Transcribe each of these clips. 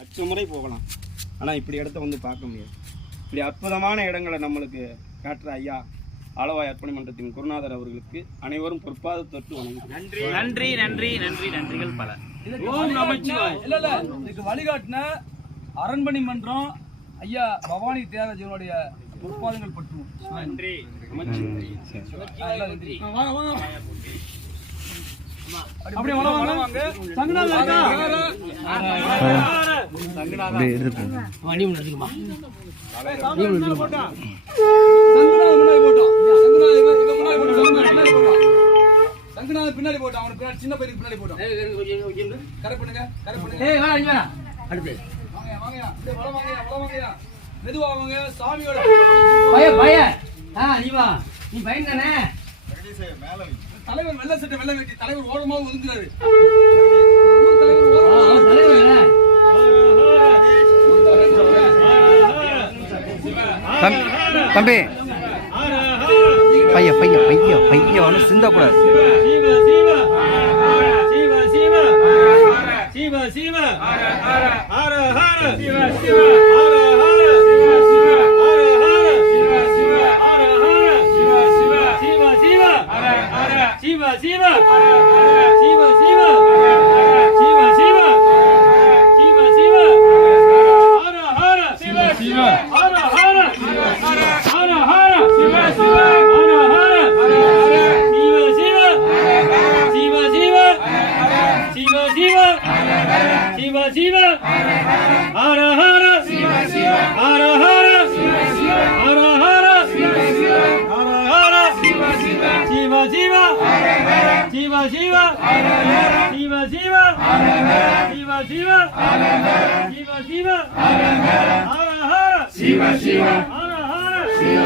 லட்சம் முறை போகலாம். ஆனால் இப்படி இடத்த வந்து பார்க்க முடியாது. இப்படி அற்புதமான இடங்களை நம்மளுக்கு காட்டுற ஐயா ஆலவாய் அர்ப்பணி மன்றத்தின் குருநாதர் அவர்களுக்கு அனைவரும் பொற்பாத தொட்டு வணங்குகிறேன் நன்றி நன்றி நன்றி நன்றி நன்றிகள் பல. ஓம் நமச்சிவாய். இல்ல இல்ல இதுக்கு வழிகாட்டின அரண்மனை மன்றம் ஐயா பவானி தியாகராஜனுடைய பொற்பாதங்கள் பற்றும். நன்றி. வாங்க அப்படியே வாங்க. அப்படியே எடுத்துப்போம் பின்னாடி போட்டான் அவனுக்கு சின்ன பையனுக்கு பின்னாடி போட்டான் கரெக்ட் பண்ணுங்க கரெக்ட் பண்ணுங்க அடுத்து வாங்கயா வாங்கயா வளம் வாங்கயா வளம் வாங்கயா வாங்க சாமியோட பய பய. ஆ நீ வா. நீ பயன் தானே? தலைவர் வெள்ள சட்டை வெள்ள வெட்டி தலைவர் ஓரமாக ஒதுங்குறாரு. தலைவர் தம்பி பைய பைய பைய பைய வந்து சிந்தக்கூடாது சிவ சிவ ஹர ஹர சிவ சிவ ஹர ஹர சிவ சிவ ஹர ஹர சிவ சிவ ஹர ஹர சிவ சிவ சிவ சிவ ஹர ஹர சிவ சிவ ஹர ஹர சிவ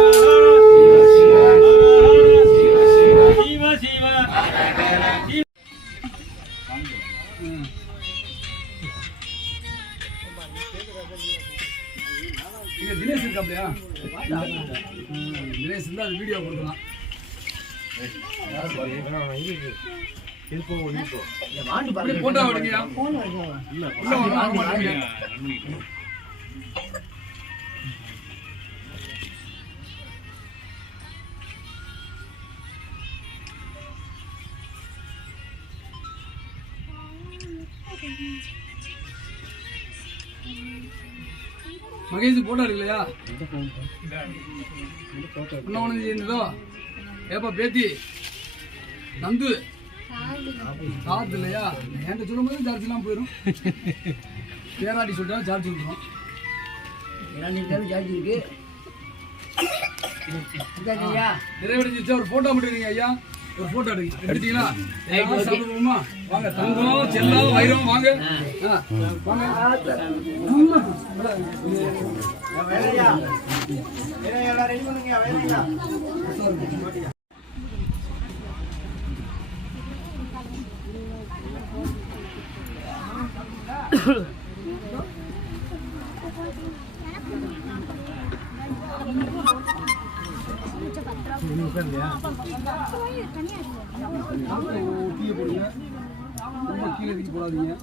இங்கே தினேஷ் இருக்காப்லையா? தினேஷ் இருந்தால் அது வீடியோ கொடுக்கலாம். போட்டா வருங்கய்யா Thank you. மகேஷ் போட்டோ எடுக்கலையா என்ன ஒன்று இருந்ததோ ஏப்பா பேத்தி. நந்து. காத்து இல்லையா? என்கிட்ட சொல்லும் போது சார்ஜ் எல்லாம் போயிடும் பேராட்டி சொல்லிட்டா சார்ஜ் விட்டுரும் நிறைவடைஞ்சிச்சு ஒரு போட்டோ மட்டும் ஐயா. ஒரு போட்டோ எடுங்க. எடுத்துட்டீங்களா? எல்லாம் சாப்பிட போகுமா வாங்க தங்கம் செல்லம் வைரம் வாங்க. ஆ, வாங்க.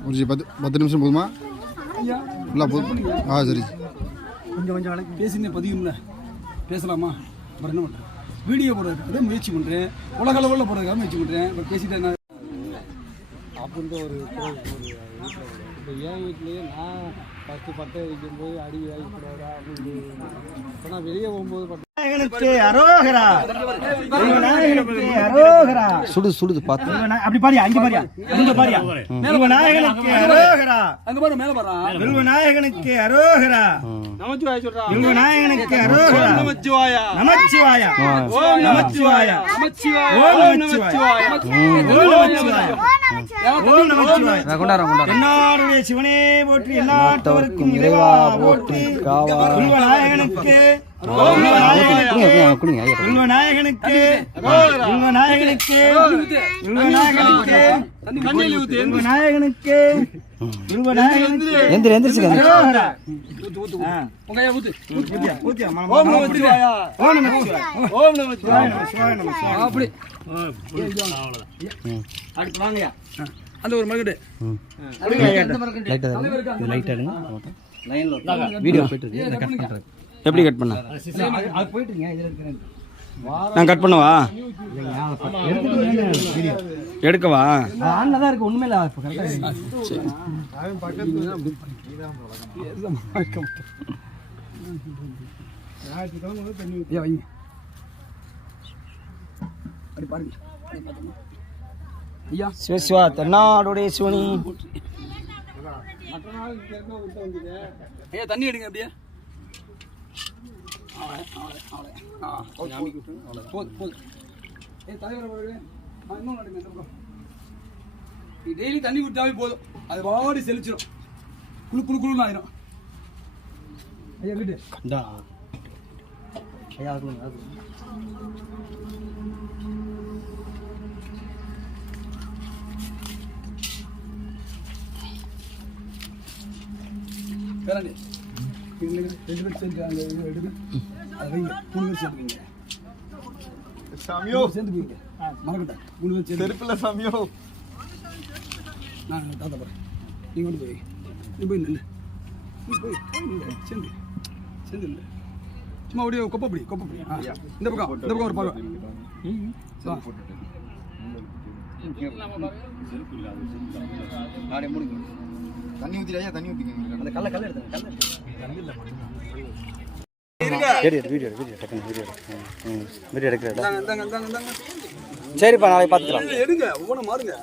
ஒரு பத்து பத்து நிமிஷம் போதுமா? இல்லை போதும் ஆ சரி. கொஞ்சம் கொஞ்சம் வழக்கு. பேசினே பதியும்ல பேசலாமா? அப்புறம் என்ன பண்ணுறேன் வீடியோ போடுறதுக்கு அதே முயற்சி பண்ணுறேன் உலக அளவில் போடுறதுக்காக முயற்சி பண்ணுறேன் இப்போ பேசிட்டேன் நான் அப்படின்ற ஒரு இப்போ என் வீட்லேயே நான் ஃபஸ்ட்டு பட்டை வைக்கும்போது அடி வாங்கிக்கூடாது அப்படின்னு இப்போ நான் வெளியே போகும்போது பட்ட விநாயகனுக்கு அரோகரா. விநாயகனுக்கு அரோகரா. சுடுது சுடுது பார்த்து. அப்படி பாரியா அங்க பாரியா அங்க பாரியா விநாயகனுக்கு அரோகரா. அங்கே பாரு மேலே பாரு. விநாயகனுக்கு அரோகரா. நமச்சிவாய சொல்கிறான் விநாயகனுக்கு அரோகரா. நமச்சிவாயா. நமச்சிவாயா. ஓம் நமச்சிவாயா. நமச்சிவாய. ஓம் நமச்சிவாயா. ஓம் நமச்சிவாயா. ஓம் நமச்சிவாயா. என்னாருடைய சிவனே போற்றி எல்லாத்தவருக்கும் இறைவா போற்றி விநாயகனுக்கு குடிங்க குடிங்க எந்திரி உங்க ஓம் நமச்சிவாயா ஓம் நமச்சிவாயா ஓம் நமச்சிவாய சிவாய நம சிவாய அப்படி அடுத்து வாங்கயா அந்த ஒரு லைட்டாக எடுங்க வீடியோ போயிட்டு கட் பண்ணுறேன் எப்படி கட் பண்ண? நான் கட் பண்ணவா? எடுக்கவா? ஆன்ல தான் இருக்கு. உண்மையில சிவசிவா தென்னாடுடைய சிவனி. ஐயா தண்ணி எடுங்க அப்படியே. டெய்லி தண்ணி குடிச்சாவே போதும். அது பாடி செழிச்சிடும் குளு குளு குளுன்னு ஆயிரும். ஐயா வீட்டு. ஐயா அது ரெண்டு பேர் சேர்ந்து இது எடுங்க அதை மூணு பேர் சேர்ந்து வைங்க சாமியோ. சேர்ந்து போய்ங்க மறக்கட்டேன் மூணு பேர் சேர்ந்து செருப்பில் சாமியோ. நான் தாத்தா போகிறேன் நீ கொண்டு போய் நீ போய் நில்லு நீ போய் போய் நில்லு சேர்ந்து சேர்ந்து நில்லு சும்மா அப்படியே கொப்பப்படி கொப்பப்படி ஆ இந்த பக்கம் இந்த பக்கம் ஒரு பார்வை தண்ணி ஊற்றிடாயா தண்ணி ஊற்றிக்கங்க அந்த கல்ல கல்ல எடுத்துங்க கல்ல வீடியோ எடு, வீடியோ எடு, வீடியோ டக்குனு வீடியோ எடு. ம், ம் வீடியோ எடுக்கிறதா? இந்தாங்க இந்தாங்க இந்தாங்க இந்தாங்க. சரிப்பா நாளைக்கு பார்த்துக்கலாம். எடுங்க ஒவ்வொன்றும் மாறுங்க.